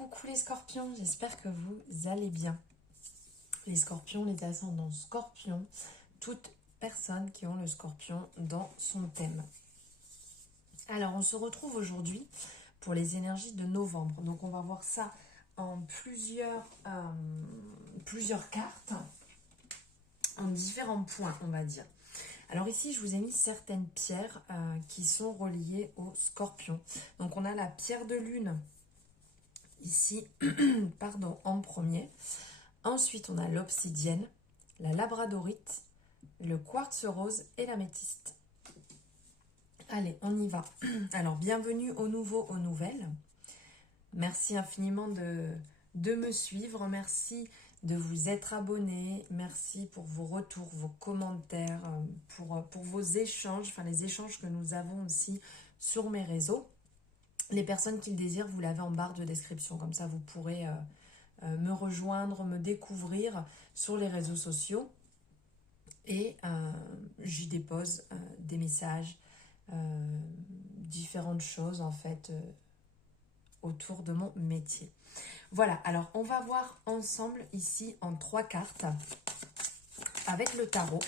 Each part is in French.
Coucou les scorpions, j'espère que vous allez bien. Les scorpions, les ascendants scorpions, toutes personnes qui ont le scorpion dans son thème. Alors on se retrouve aujourd'hui pour les énergies de novembre. Donc on va voir ça en plusieurs cartes, en différents points on va dire. Alors ici, je vous ai mis certaines pierres qui sont reliées au scorpion. Donc on a la pierre de lune ici, pardon, en premier. Ensuite, on a l'obsidienne, la labradorite, le quartz rose et l'améthyste. Allez, on y va. Alors, bienvenue aux nouveaux, aux nouvelles. Merci infiniment de me suivre. Merci de vous être abonné. Merci pour vos retours, vos commentaires, pour vos échanges, enfin les échanges que nous avons aussi sur mes réseaux. Les personnes qui le désirent, vous l'avez en barre de description. Comme ça, vous pourrez me rejoindre, me découvrir sur les réseaux sociaux. Et j'y dépose des messages, différentes choses en fait autour de mon métier. Voilà, alors on va voir ensemble ici en 3 cartes avec le tarot.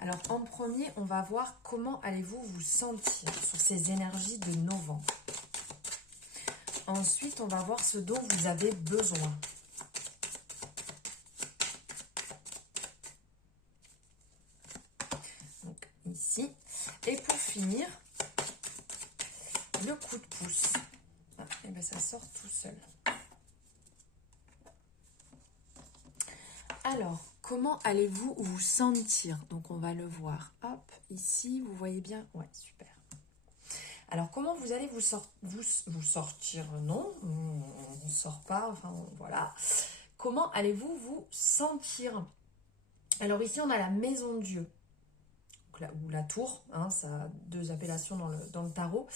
Alors en premier, on va voir comment allez-vous vous sentir sur ces énergies de novembre. Ensuite, on va voir ce dont vous avez besoin. Donc ici. Et pour finir, le coup de pouce. Ah, et bien ça sort tout seul. Alors, comment allez-vous vous sentir? Donc on va le voir. Hop, ici, vous voyez bien? Ouais, super. Alors, comment vous allez vous sortir? Non, on ne sort pas, enfin voilà. Comment allez-vous vous sentir? Alors ici, on a la maison de Dieu, ou la tour, hein, ça a 2 appellations dans le tarot.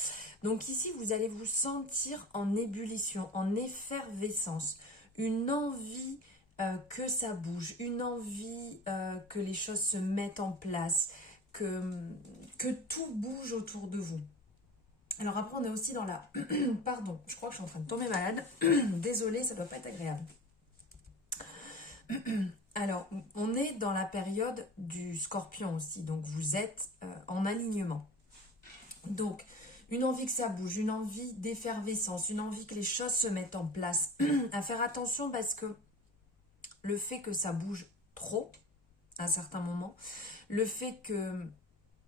Donc ici, vous allez vous sentir en ébullition, en effervescence, une envie que ça bouge, une envie que les choses se mettent en place, que tout bouge autour de vous. Alors après, on est aussi dans la... Pardon, je crois que je suis en train de tomber malade. Désolée, ça ne doit pas être agréable. Alors, on est dans la période du scorpion aussi. Donc, vous êtes en alignement. Donc, une envie que ça bouge, une envie d'effervescence, une envie que les choses se mettent en place. À faire attention parce que le fait que ça bouge trop, à un certain moment, le fait que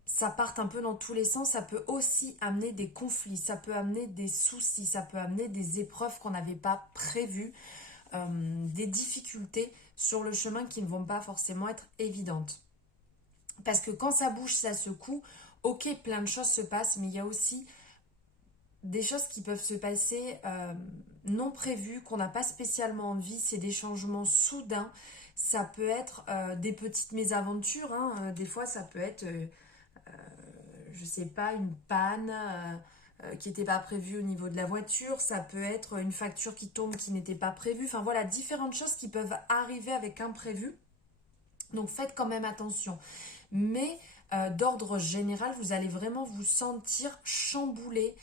ça parte un peu dans tous les sens, ça peut aussi amener des conflits, ça peut amener des soucis, ça peut amener des épreuves qu'on n'avait pas prévues, des difficultés sur le chemin qui ne vont pas forcément être évidentes. Parce que quand ça bouge, ça secoue, ok, plein de choses se passent, mais il y a aussi des choses qui peuvent se passer non prévues, qu'on n'a pas spécialement envie, c'est des changements soudains, ça peut être des petites mésaventures, hein. Des fois ça peut être... je sais pas, une panne qui n'était pas prévue au niveau de la voiture, ça peut être une facture qui tombe qui n'était pas prévue, enfin voilà, différentes choses qui peuvent arriver avec imprévu. Donc faites quand même attention. Mais d'ordre général, vous allez vraiment vous sentir chamboulé,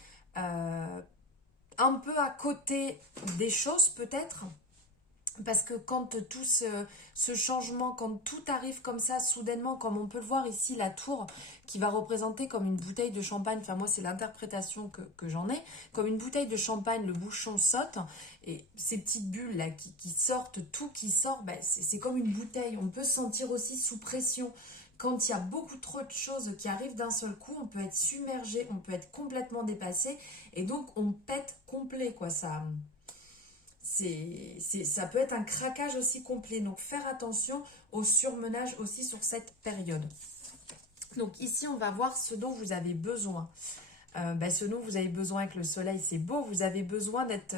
un peu à côté des choses peut-être. Parce que quand tout ce changement, quand tout arrive comme ça, soudainement, comme on peut le voir ici, la tour qui va représenter comme une bouteille de champagne, enfin moi c'est l'interprétation que j'en ai, comme une bouteille de champagne, le bouchon saute, et ces petites bulles là qui sortent, tout qui sort, ben, c'est comme une bouteille, on peut se sentir aussi sous pression. Quand il y a beaucoup trop de choses qui arrivent d'un seul coup, on peut être submergé, on peut être complètement dépassé, et donc on pète complet quoi, ça peut être un craquage aussi complet. Donc, faire attention au surmenage aussi sur cette période. Donc, ici, on va voir ce dont vous avez besoin. Ce dont vous avez besoin avec le soleil, c'est beau. Vous avez besoin d'être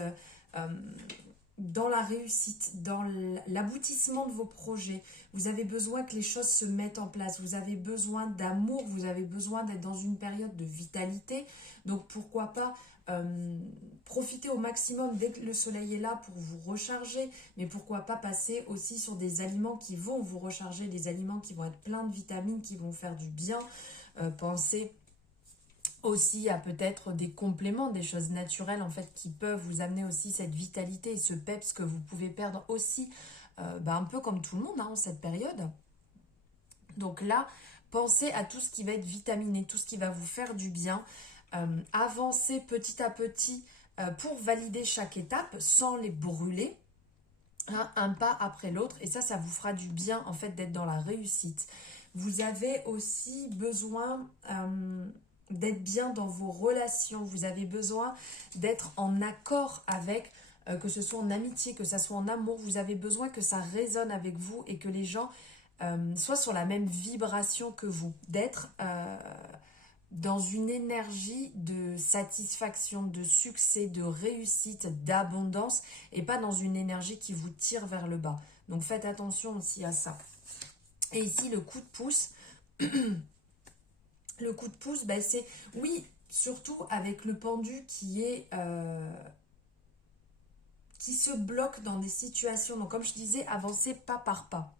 dans la réussite, dans l'aboutissement de vos projets. Vous avez besoin que les choses se mettent en place. Vous avez besoin d'amour. Vous avez besoin d'être dans une période de vitalité. Donc, pourquoi pas profiter au maximum dès que le soleil est là pour vous recharger, mais pourquoi pas passer aussi sur des aliments qui vont vous recharger, des aliments qui vont être pleins de vitamines, qui vont faire du bien. Pensez Aussi à peut-être des compléments, des choses naturelles en fait qui peuvent vous amener aussi cette vitalité et ce peps que vous pouvez perdre aussi un peu comme tout le monde en cette période. Donc là, pensez à tout ce qui va être vitaminé, tout ce qui va vous faire du bien. Avancez petit à petit pour valider chaque étape sans les brûler, hein, un pas après l'autre. Et ça vous fera du bien en fait d'être dans la réussite. Vous avez aussi besoin d'être bien dans vos relations. Vous avez besoin d'être en accord avec, que ce soit en amitié, que ce soit en amour. Vous avez besoin que ça résonne avec vous et que les gens soient sur la même vibration que vous. D'être dans une énergie de satisfaction, de succès, de réussite, d'abondance et pas dans une énergie qui vous tire vers le bas. Donc faites attention aussi à ça. Et ici, le coup de pouce, le coup de pouce, c'est, oui, surtout avec le pendu qui se bloque dans des situations. Donc comme je disais, avancez pas par pas.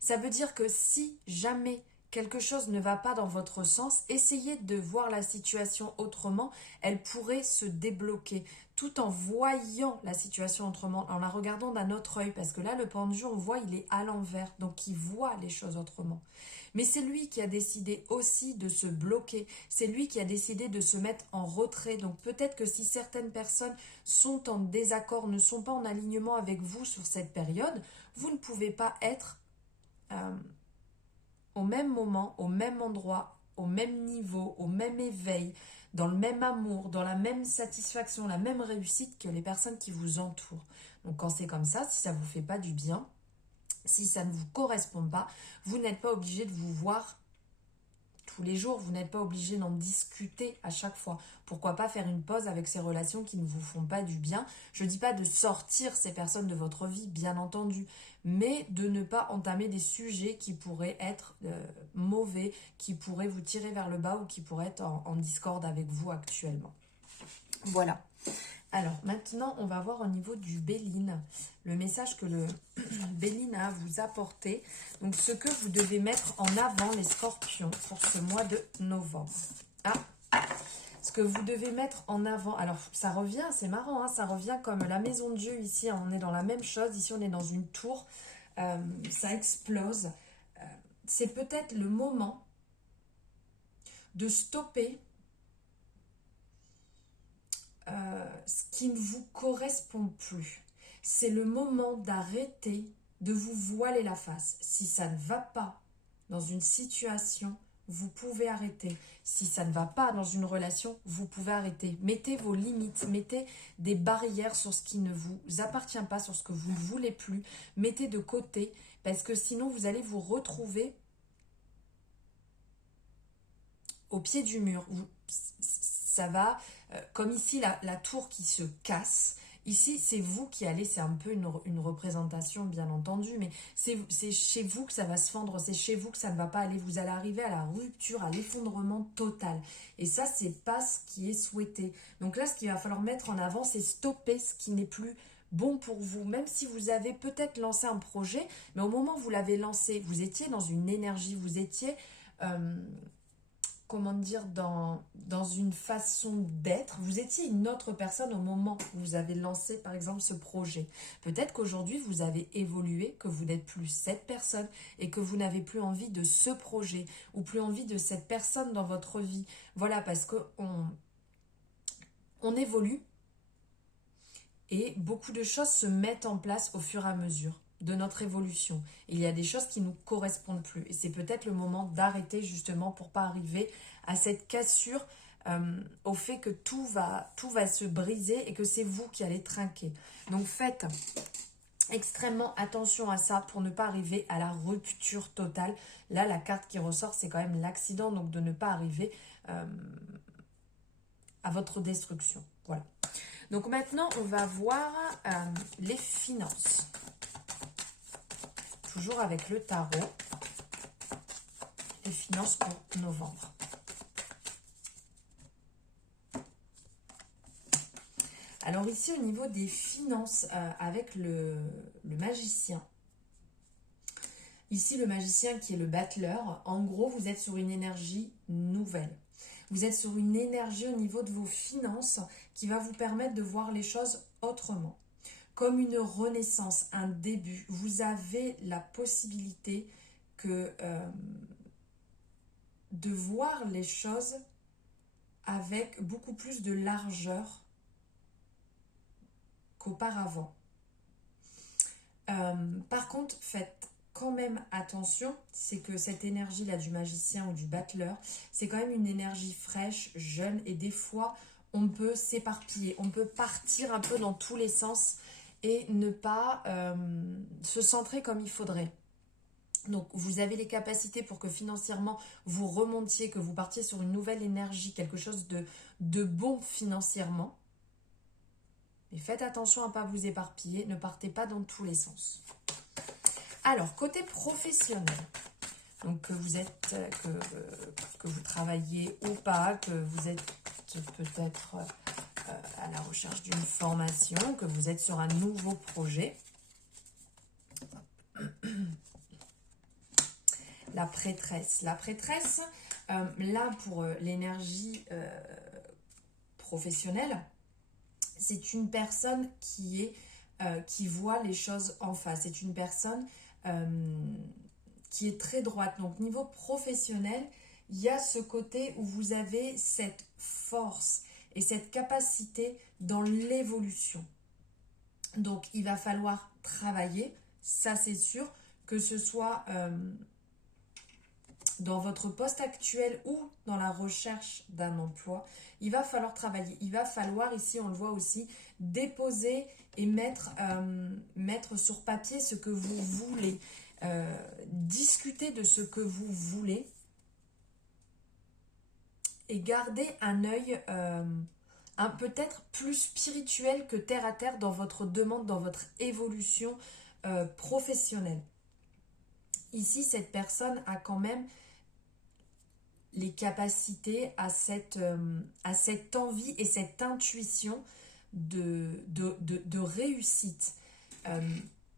Ça veut dire que si jamais quelque chose ne va pas dans votre sens, essayez de voir la situation autrement, elle pourrait se débloquer tout en voyant la situation autrement, en la regardant d'un autre œil, parce que là, le pendu, on voit, il est à l'envers, donc il voit les choses autrement. Mais c'est lui qui a décidé aussi de se bloquer, c'est lui qui a décidé de se mettre en retrait, donc peut-être que si certaines personnes sont en désaccord, ne sont pas en alignement avec vous sur cette période, vous ne pouvez pas être au même moment, au même endroit, au même niveau, au même éveil, dans le même amour, dans la même satisfaction, la même réussite que les personnes qui vous entourent. Donc quand c'est comme ça, si ça ne vous fait pas du bien, si ça ne vous correspond pas, vous n'êtes pas obligé de vous voir tous les jours, vous n'êtes pas obligé d'en discuter à chaque fois. Pourquoi pas faire une pause avec ces relations qui ne vous font pas du bien? Je ne dis pas de sortir ces personnes de votre vie, bien entendu, mais de ne pas entamer des sujets qui pourraient être mauvais, qui pourraient vous tirer vers le bas ou qui pourraient être en discorde avec vous actuellement. Voilà. Alors maintenant, on va voir au niveau du Béline, le message que le Béline a à vous apporter. Donc ce que vous devez mettre en avant, les scorpions, pour ce mois de novembre. Ah, ce que vous devez mettre en avant, alors ça revient, c'est marrant, hein, ça revient comme la maison de Dieu ici, on est dans la même chose, ici on est dans une tour, ça explose. C'est peut-être le moment de stopper ce qui ne vous correspond plus. C'est le moment d'arrêter de vous voiler la face. Si ça ne va pas dans une situation, vous pouvez arrêter. Si ça ne va pas dans une relation, vous pouvez arrêter. Mettez vos limites, mettez des barrières sur ce qui ne vous appartient pas, sur ce que vous ne voulez plus. Mettez de côté, parce que sinon vous allez vous retrouver au pied du mur. Ça va, comme ici la tour qui se casse. Ici, c'est vous qui allez, c'est un peu une représentation bien entendu, mais c'est chez vous que ça va se fendre, c'est chez vous que ça ne va pas aller. Vous allez arriver à la rupture, à l'effondrement total. Et ça, c'est pas ce qui est souhaité. Donc là, ce qu'il va falloir mettre en avant, c'est stopper ce qui n'est plus bon pour vous. Même si vous avez peut-être lancé un projet, mais au moment où vous l'avez lancé, vous étiez dans une énergie, vous étiez... comment dire, dans une façon d'être. Vous étiez une autre personne au moment où vous avez lancé, par exemple, ce projet. Peut-être qu'aujourd'hui, vous avez évolué, que vous n'êtes plus cette personne et que vous n'avez plus envie de ce projet ou plus envie de cette personne dans votre vie. Voilà, parce qu'on évolue et beaucoup de choses se mettent en place au fur et à mesure de notre évolution. Et il y a des choses qui ne nous correspondent plus. Et c'est peut-être le moment d'arrêter justement pour pas arriver à cette cassure, au fait que tout va se briser et que c'est vous qui allez trinquer. Donc faites extrêmement attention à ça pour ne pas arriver à la rupture totale. Là, la carte qui ressort, c'est quand même l'accident, donc de ne pas arriver à votre destruction. Voilà. Donc maintenant, on va voir les finances. Toujours avec le tarot. Les finances pour novembre. Alors ici, au niveau des finances, avec le magicien. Ici, le magicien qui est le battleur. En gros, vous êtes sur une énergie nouvelle. Vous êtes sur une énergie au niveau de vos finances qui va vous permettre de voir les choses autrement. Comme une renaissance, un début. Vous avez la possibilité de voir les choses avec beaucoup plus de largeur qu'auparavant. Par contre, faites quand même attention, c'est que cette énergie-là du magicien ou du battleur, c'est quand même une énergie fraîche, jeune, et des fois, on peut s'éparpiller, on peut partir un peu dans tous les sens et ne pas se centrer comme il faudrait. Donc, vous avez les capacités pour que financièrement, vous remontiez, que vous partiez sur une nouvelle énergie, quelque chose de bon financièrement. Mais faites attention à ne pas vous éparpiller, ne partez pas dans tous les sens. Alors, côté professionnel, donc que vous travaillez ou pas, que vous êtes peut-être à la recherche d'une formation, que vous êtes sur un nouveau projet. La prêtresse. La prêtresse, là pour l'énergie professionnelle, c'est une personne qui voit les choses en face. C'est une personne qui est très droite. Donc niveau professionnel, il y a ce côté où vous avez cette force et cette capacité dans l'évolution. Donc il va falloir travailler, ça c'est sûr, que ce soit dans votre poste actuel ou dans la recherche d'un emploi, il va falloir travailler. Il va falloir, ici on le voit aussi, déposer et mettre sur papier ce que vous voulez. Discuter de ce que vous voulez et garder un œil peut-être plus spirituel que terre à terre dans votre demande, dans votre évolution professionnelle. Ici, cette personne a quand même les capacités à cette envie et cette intuition de réussite.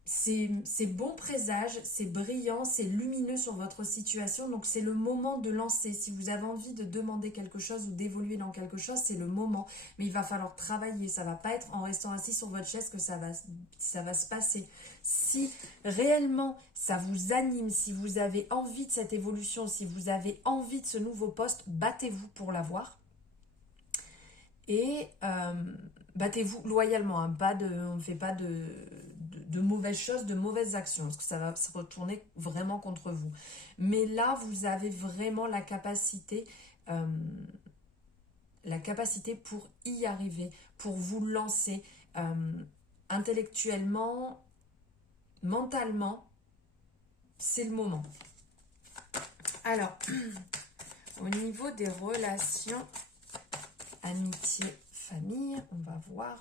C'est bon présage, c'est brillant, c'est lumineux sur votre situation, donc c'est le moment de lancer. Si vous avez envie de demander quelque chose ou d'évoluer dans quelque chose, c'est le moment. Mais il va falloir travailler, ça ne va pas être en restant assis sur votre chaise que ça va se passer. Si réellement ça vous anime, si vous avez envie de cette évolution, si vous avez envie de ce nouveau poste, battez-vous pour l'avoir. Et battez-vous loyalement, hein, on ne fait pas de mauvaises choses, de mauvaises actions, parce que ça va se retourner vraiment contre vous. Mais là, vous avez vraiment la capacité pour y arriver, pour vous lancer intellectuellement, mentalement, c'est le moment. Alors, au niveau des relations, amitié, famille, on va voir.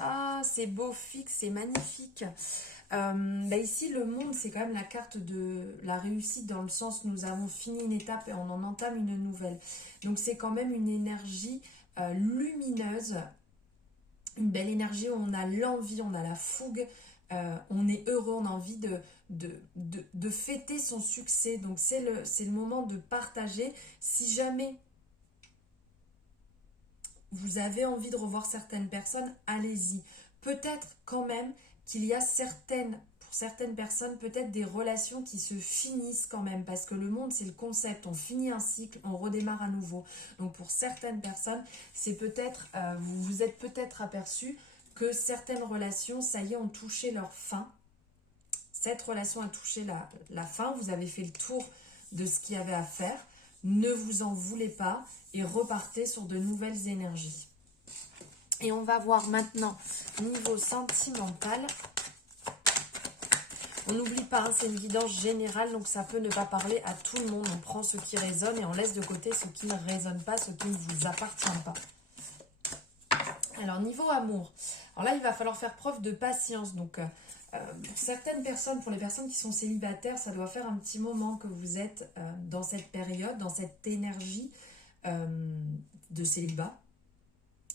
Ah, c'est beau, fixe, c'est magnifique. Ici, le monde, c'est quand même la carte de la réussite dans le sens où nous avons fini une étape et on en entame une nouvelle. Donc, c'est quand même une énergie lumineuse, une belle énergie où on a l'envie, on a la fougue, on est heureux, on a envie de fêter son succès. Donc, c'est le moment de partager. Si jamais vous avez envie de revoir certaines personnes, allez-y. Peut-être quand même qu'il y a pour certaines personnes, peut-être des relations qui se finissent quand même, parce que le monde, c'est le concept. On finit un cycle, on redémarre à nouveau. Donc pour certaines personnes, c'est peut-être, vous vous êtes peut-être aperçu que certaines relations, ça y est, ont touché leur fin. Cette relation a touché la fin. Vous avez fait le tour de ce qu'il y avait à faire. Ne vous en voulez pas et repartez sur de nouvelles énergies. Et on va voir maintenant niveau sentimental. On n'oublie pas, hein, c'est une guidance générale, donc ça peut ne pas parler à tout le monde. On prend ce qui résonne et on laisse de côté ce qui ne résonne pas, ce qui ne vous appartient pas. Alors, niveau amour. Alors là, il va falloir faire preuve de patience. Donc, pour certaines personnes, pour les personnes qui sont célibataires, ça doit faire un petit moment que vous êtes dans cette période, dans cette énergie de célibat.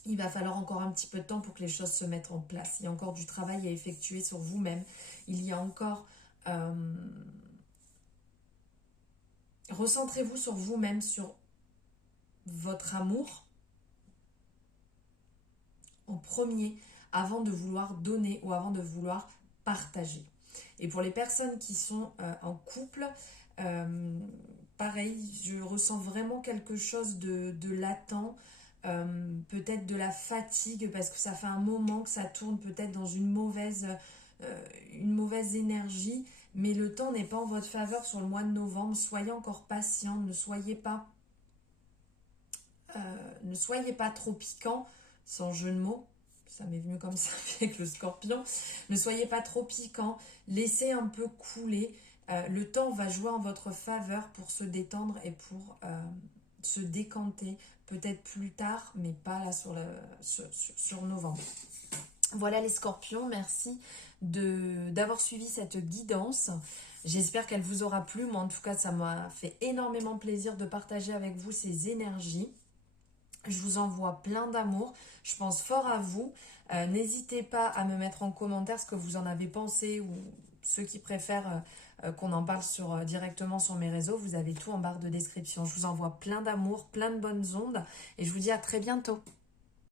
Il va falloir encore un petit peu de temps pour que les choses se mettent en place. Il y a encore du travail à effectuer sur vous-même. Il y a encore... recentrez-vous sur vous-même, sur votre amour en premier avant de vouloir donner ou avant de vouloir partager. Et pour les personnes qui sont en couple, pareil, je ressens vraiment quelque chose de latent, peut-être de la fatigue parce que ça fait un moment que ça tourne peut-être dans une mauvaise énergie, mais le temps n'est pas en votre faveur sur le mois de novembre. Soyez encore patient, ne soyez pas trop piquant, sans jeu de mots. Ça m'est venu comme ça avec le scorpion. Ne soyez pas trop piquant, laissez un peu couler. Le temps va jouer en votre faveur pour se détendre et pour se décanter. Peut-être plus tard, mais pas là sur novembre. Voilà les scorpions, merci d'avoir suivi cette guidance. J'espère qu'elle vous aura plu. Moi, en tout cas, ça m'a fait énormément plaisir de partager avec vous ces énergies. Je vous envoie plein d'amour. Je pense fort à vous. N'hésitez pas à me mettre en commentaire ce que vous en avez pensé ou ceux qui préfèrent qu'on en parle directement sur mes réseaux. Vous avez tout en barre de description. Je vous envoie plein d'amour, plein de bonnes ondes et je vous dis à très bientôt.